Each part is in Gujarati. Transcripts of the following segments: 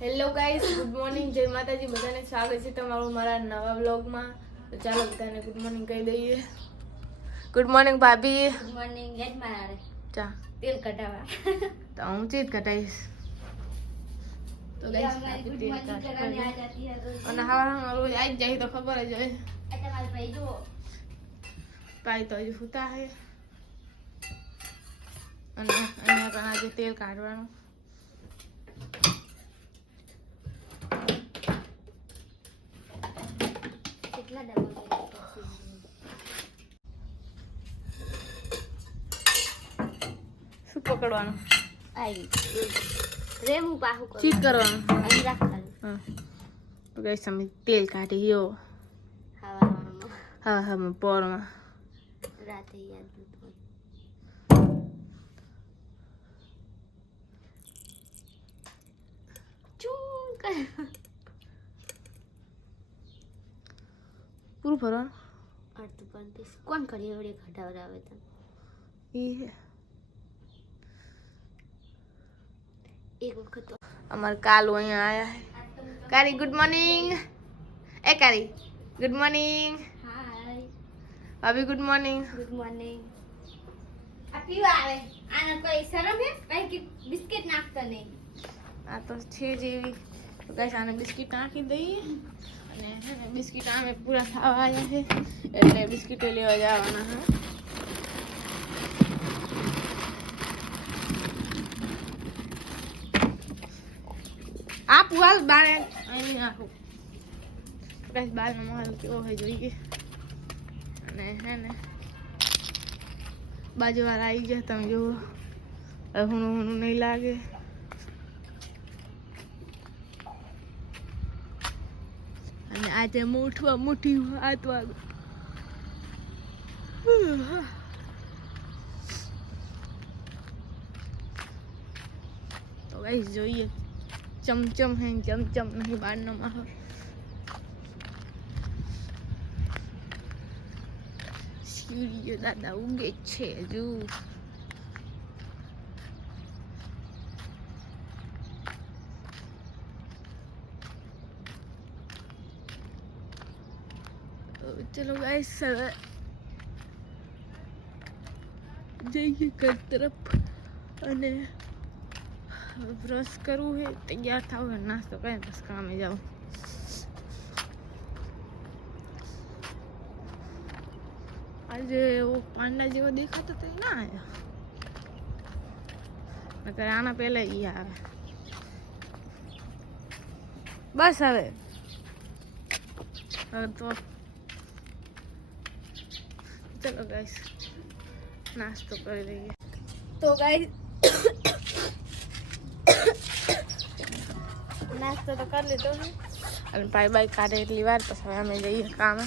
હેલો ગાઈસ ગુડ મોર્નિંગ જય માતાજી બધાને સ્વાગત છે તમારું મારા નવા બ્લોગમાં તો ચાલો બધાને ગુડ મોર્નિંગ કહી દઈએ. ગુડ મોર્નિંગ ભાભી. ગુડ મોર્નિંગ યાદ મારા ચા તેલ કટાવા તો હું ચીજ કટાઈશ તો ગાઈસ ગુડ મોર્નિંગ કરવાની આ જાતી હતી અને હવા રોજ આવી જ જાય તો ખબર જ હોય. આ તમારા ભાઈ જો ભાઈ તો હજી સુતા હે. અને અહીંયા પણ આજે તેલ કાઢવાનું. કેટલા ડબ્બા શું પકડવાનું? આવી રેમું પાહું ચીક કરવાનું. અહીં રાખવાનું. હા. તો ગાઈસ અમે તેલ કાઢી યો ખાવામાં હા હા પોરમાં. રાતે યાદ ચૂં પૂરું ભરવાનું અડધું પાંત્રીસ કોણ કરી એવડે ખટાવડાવે તને એ હે એક વખત તો અમારે કાલુ અહીંયા આયા હે કારી ગુડ મોર્નિંગ એ કારી ગુડ મોર્નિંગ હાય ભાભી ગુડ મોર્નિંગ ગુડ મોર્નિંગ આ પીવા આવે આને કોઈ શરમ હે કઈ કે બિસ્કિટ નાખતો નહીં આ તો છે જ એવી તો ગાઈસ આને બિસ્કિટ નાખી દઈએ અને હે ને બિસ્કિટ આમે પૂરા થવા આવ્યા છે એટલે બિસ્કિટો લેવા જવાના હા આ પુહાલ બારે અહીં નાખું ગાઈસ બારનો માહોલ કેવો હોય જોઈએ અને હે ને બાજુવાળા આવી ગયા તમે જુઓ હવે હુણું હુણું નહીં લાગે અને આજે મોઠવા મોટી વાત વાગ તો ગાઈસ જોઈએ ચમચમ હે ચમચમ નહીં બહારનો માહોલ સૂર્ય દાદા ઉગે છે હજુ તો ચલો ગાઈસ જઈએ ઘર તરફ અને બ્રશ કરવું છે તૈયાર થાવ નાસ્તો કઈ બસ કામે જાઉં આજે એવો પાંડા જેવો દેખાતો તો ના આવ્યો અત્યારે આના પહેલા ઈ આવે બસ હવે હવે તો ચલો ગાઈસ નાસ્તો કરી લઈએ તો ગાઈસ નાસ્તો તો કરી લીધો છે અને બાય બાય કાઢે એટલી વાર પછી હવે અમે જઈએ કામે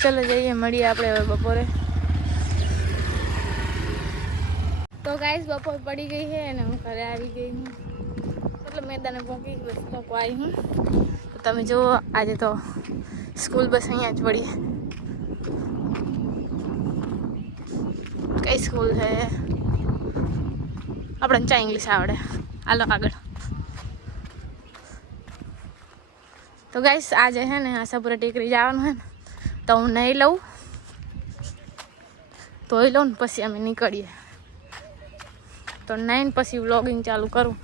ચલો જઈએ મળીએ આપણે હવે બપોરે તો ગાઈસ બપોર પડી ગઈ છે અને હું ઘરે આવી ગઈ હું. એટલે મેદાને પહોંચી બસ તો આવી હું. તો તમે જુઓ, આજે તો સ્કૂલ બસ અહીંયા જ પડી. કઈ સ્કૂલ છે? આપણે ચા ઇંગ્લિશ આવડે. હાલો આગળ. તો ગાઈસ આજે છે ને આશાપુરા ટેકરી જવાનું છે ને, તો હું નહીં લઉં. ધોઈ લઉં ને પછી અમે નીકળીએ. તો નાઈન પછી વ્લોગિંગ ચાલુ કરું.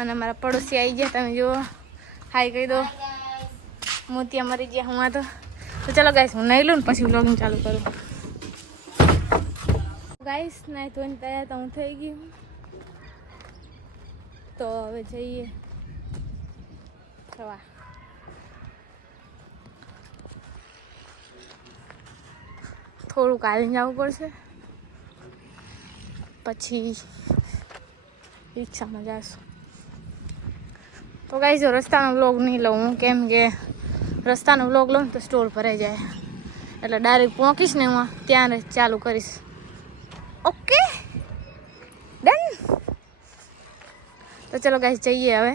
અને મારા પડોશી આવી ગયા, તમે જુઓ. હાય કહી દો. મોતિયા મરી ગયા, હું આ તો ચાલો ગાઈસ હું નહીં લઉં ને પછી વ્લોગિંગ ચાલુ કરું. ગાઈસ નાઈ ધોઈને તૈયાર તો હું થઈ ગઈ તો હવે જઈએ. સવા થોડુંક હાલીને જવું પડશે. પછી રિક્ષામાં જઈશું તો કાંઈ જો રસ્તાનો વ્લોગ નહીં લઉં હું, કેમ કે રસ્તાનો વ્લોગ લઉં તો સ્ટોર ભરાઈ જાય. એટલે ડાયરેક્ટ પહોંચીશ ને હું ત્યાં ચાલુ કરીશ. ઓકે? ડન તો ચલો ગાઈસ, જઈએ હવે.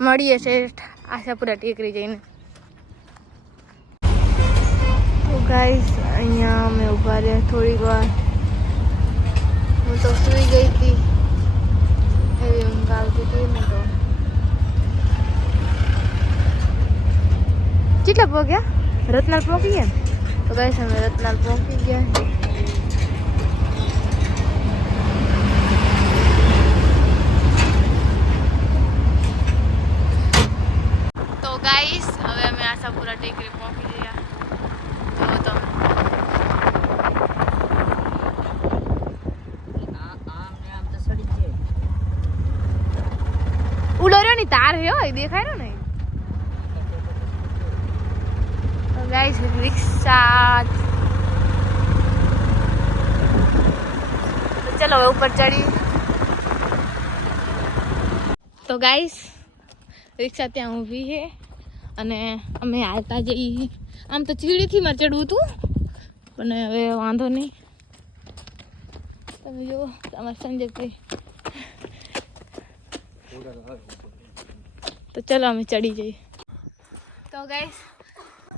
મળીએ શેઠ. આશાપુરા ટેકરી જઈને. ગાઈસ અહીંયા અમે ઊભા રહ્યા થોડીક વાર. હું તો સૂઈ ગઈ હતી. એવી ઊંઘ આવતી હતી ને તો. કેટલા પહોંચ્યા? રત્નાલ પહોંચી ગયા? તો ગાઈસ અમે રત્નાલ પહોંચી ગયા. તો ગાઈસ હવે અમે આશાપુરા ટેકરી પહોંચી ગયા જો તમે ઉડો રહ્યો ની તાર હે એ દેખાય રહ્યો ને તો ગાઈસ રિક્ષા તો ચલો હવે ઉપર ચડી તો ગાઈસ રિક્ષા ત્યાં ઊભી છે અને અમે આવતા જઈએ આમ તો ચીડીથી માં ચડવું હતું, પણ હવે વાંધો નહીં. તમે જુઓ તમારા સંજયભાઈ. તો ચલો અમે ચડી જઈએ. તો ગાઈસ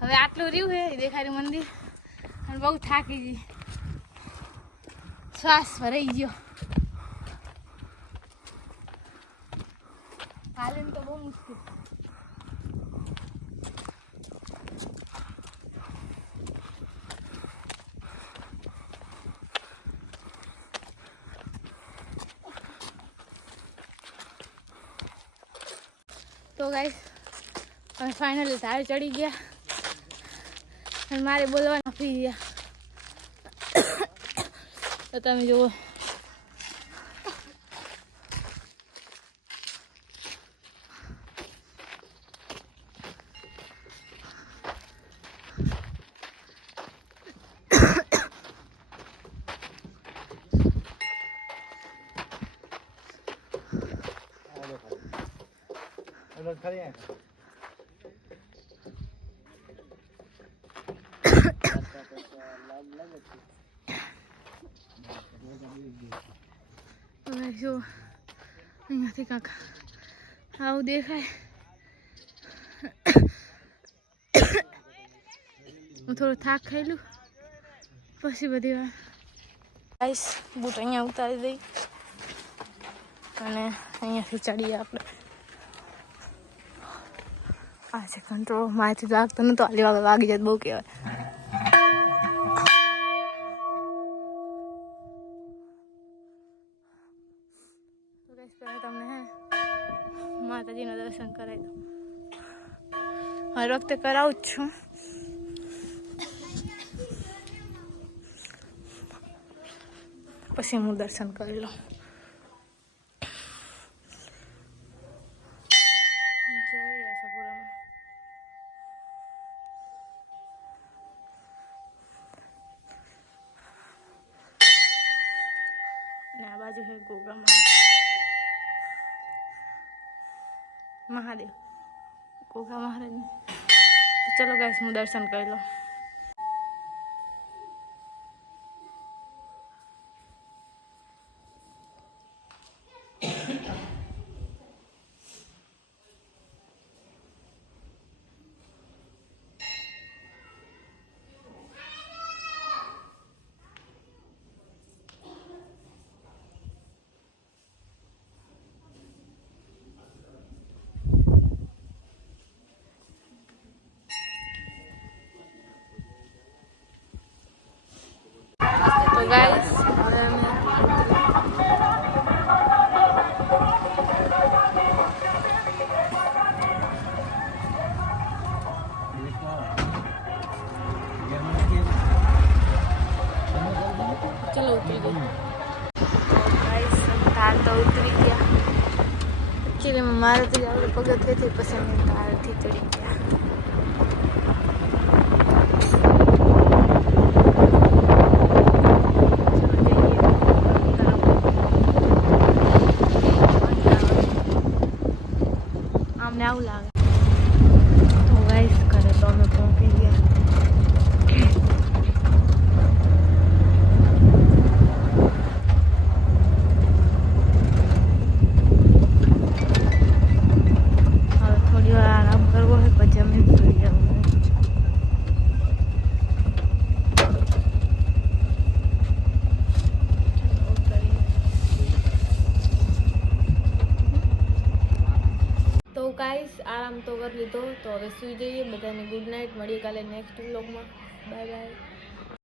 હવે આટલું રહ્યું છે દેખાડ્યું મંદિર. અને બહુ થાકી ગઈ. શ્વાસ ભરાઈ ગયો. હાલીને તો બહુ મુશ્કેલ. તો ગાઈસ અમે ફાઇનલી ધાર ચડી ગયા. અને મારે બોલવાના ફી ગયા તો તમે જુઓ. હવે જો, અહીંયાથી કાંક આવું દેખાય. હું થોડું થાક ખાઈ પછી બધી વાર. ગાઈસ બૂટ અહીંયા ઉતારી દઈ. અને અહીંયાથી ચડીએ આપણે. આ છે કંટ્રોલ મારાથી તો લાગતો નતો. આલી વાગે વાગી જાય તો બહુ કહેવાય. તો ગાઈસ પહેલાં તમને હે, માતાજીના દર્શન કરાવી દઉં. હર વખતે કરાવું જ છું. પછી હું દર્શન કરી લઉં. અને આ બાજુ છે ગોગા મહાદેવ. ગોગા મહારાજ ચલો ગાઈસ હું દર્શન કરી લઉં. ચલો ઉતરી ગઈ. તાર તો ઉતરી ગયા એકચ્યુઅલી મારાથી આપણે પગથિયેથી પછી અમે તારથી ચડી ગયા. આવું લાગે તો ગાઈસ કરે તો અમે પહોંચી ગયા ગાઈસ આરામ તો કરી લીધો તો હવે સુઈ જઈએ. બધાને ગુડ નાઇટ મળીએ કાલે નેક્સ્ટ વ્લોગમાં બાય બાય